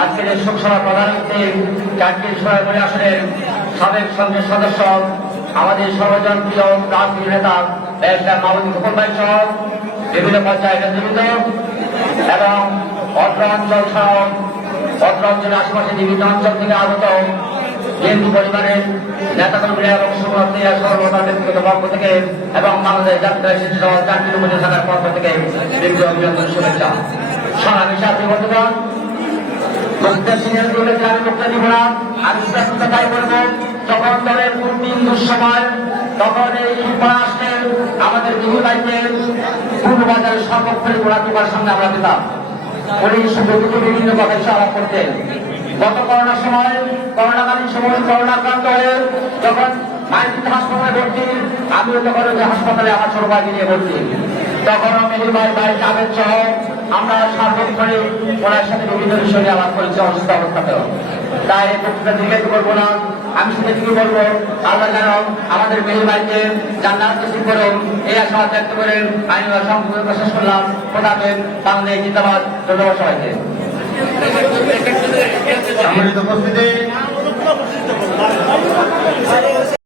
আজকের লোকসভার সদস্য, আমাদের সর্বজনপ্রিয় রাজনীতি নেতা, ব্যারিস্টার মাহমুদ খোকন ভাই সহ বিভিন্ন পর্যায়ের নেতৃবৃন্দ এবং অত্র অঞ্চল সহ অত্র অঞ্চলের আশেপাশে বিভিন্ন অঞ্চল থেকে আগত হিন্দু পরিবারের নেতাকর্মীরা এবং সুমন্ত্রী সর্বদা ব্যক্তিগত পক্ষ থেকে এবং বাংলাদেশ জাতীয় শিশু সমাজ জাতীয় উপজেলা পক্ষ থেকে দীর্ঘ অভিনন্দন শুভেচ্ছা। আমাদের বিভিন্ন কথা আলাপ করতেন। গত করোনার সময় ভর্তি আমিও তখন ওই হাসপাতালে আমার ছোট ভাইকে নিয়ে ভর্তি। তখন মেহির ভাই ভাই জাভেদ সহ আমরা সার্বক্ষণে ওনার সাথে বিভিন্ন বিষয় নিয়ে করেছি, অসুস্থ অবস্থাতেও। তাই এই বক্তৃতা দীর্ঘায়িত করব না, আমি শুধু এটুকু বলব আল্লাহ যেন আমাদের মেহির ভাইকে জান্নাত নসিব করুন। এই আশা ব্যক্ত করে আমি সম্পূর্ণ প্রশেষ করলাম। প্রতাপের বাংলাদেশ জিন্দাবাদ। ধন্যবাদ সবাইকে। সম্মানিত উপস্থিতি